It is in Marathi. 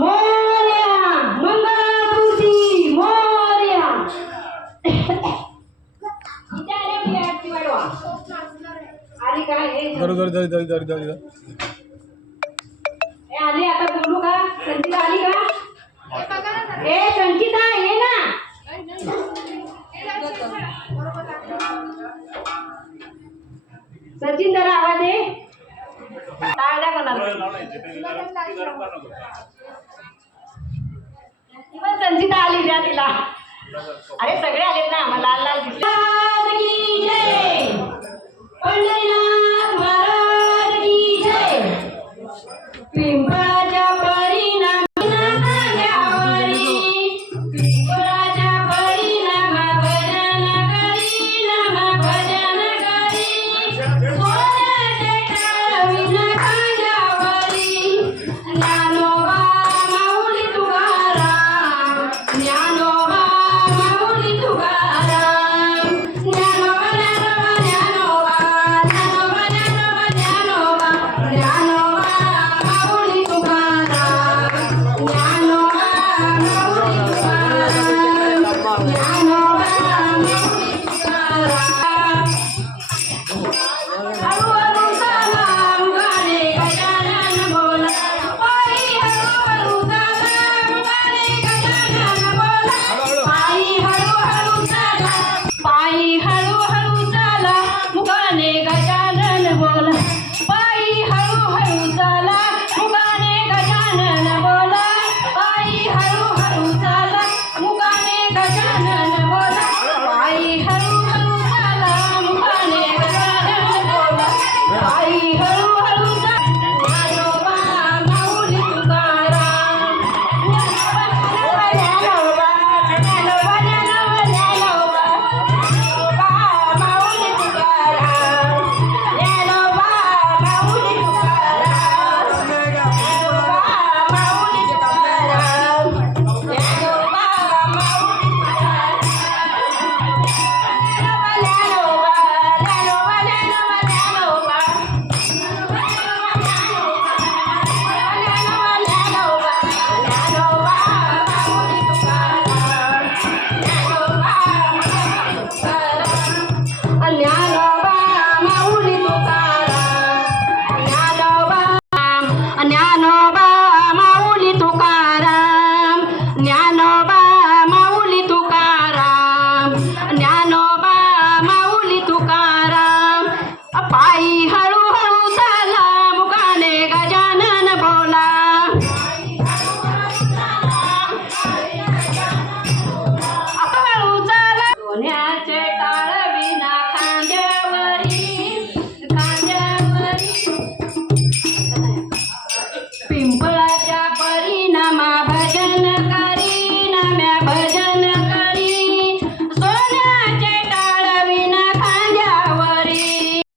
मोरया मंगळागौरी मोरया. आली का आली आता बोलू का? संचिता आली का? ए संचिता ये ना. सचिन जरा आवाज दे. टाळ्या कोणाला? संचिता आली द्या तिला. अरे सगळे आलेत ना. मला लाल लाल दिसले. पंढरीनाथ